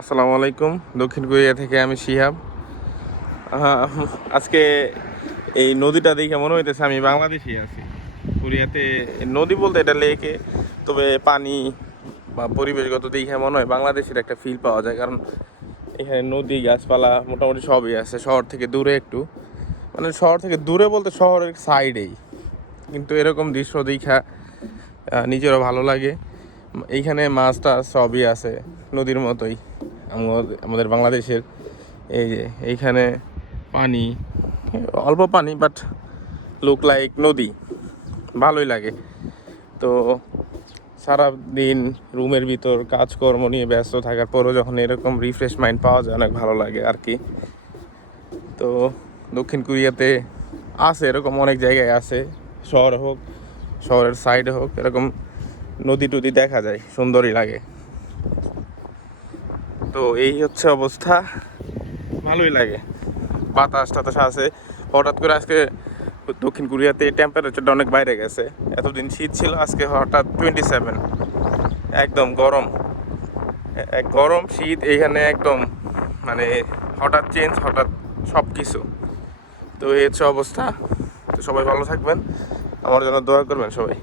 আসসালামু আলাইকুম। দক্ষিণ কোরিয়া থেকে আমি শিহাব। আজকে এই নদীটা দেখে মনে হইতেছে আমি বাংলাদেশেই আছি। কোরিয়াতে নদী বলতে এটা লেকে, তবে পানি বা পরিবেশগত দেখে মনে হয় বাংলাদেশের একটা ফিল পাওয়া যায়, কারণ এখানে নদী গাছপালা মোটামুটি সবই আছে। শহর থেকে দূরে একটু, মানে শহর থেকে দূরে বলতে শহরের সাইডেই, কিন্তু এরকম দৃশ্য দেখা নিজেরও ভালো লাগে। এইখানে মাছ টাছ সবই আছে নদীর মতোই আমাদের বাংলাদেশের। এই যে এইখানে পানি, অল্প পানি, বাট লুক লাইক নদী, ভালোই লাগে। তো সারাদিন রুমের ভিতর কাজকর্ম নিয়ে ব্যস্ত থাকার পরও যখন এরকম রিফ্রেশ মাইন্ড পাওয়া যায় অনেক ভালো লাগে আর কি। তো দক্ষিণ কোরিয়াতে আছে এরকম অনেক জায়গায় আছে, শহর হোক শহরের সাইডে হোক, এরকম নদী টদি দেখা যায়, সুন্দরই লাগে। তো এই হচ্ছে অবস্থা, ভালোই লাগে। বাতাস টাতাস আছে। হঠাৎ করে আজকে দক্ষিণ কোরিয়াতে টেম্পারেচারটা অনেক বাইরে গেছে। এতদিন শীত ছিল, আজকে হঠাৎ 27, একদম গরম। এক গরম শীত এইখানে একদম, মানে হঠাৎ চেঞ্জ, হঠাৎ সব কিছু। তো এই হচ্ছে অবস্থা। তো সবাই ভালো থাকবেন, আমার জন্য দোয়া করবেন সবাই।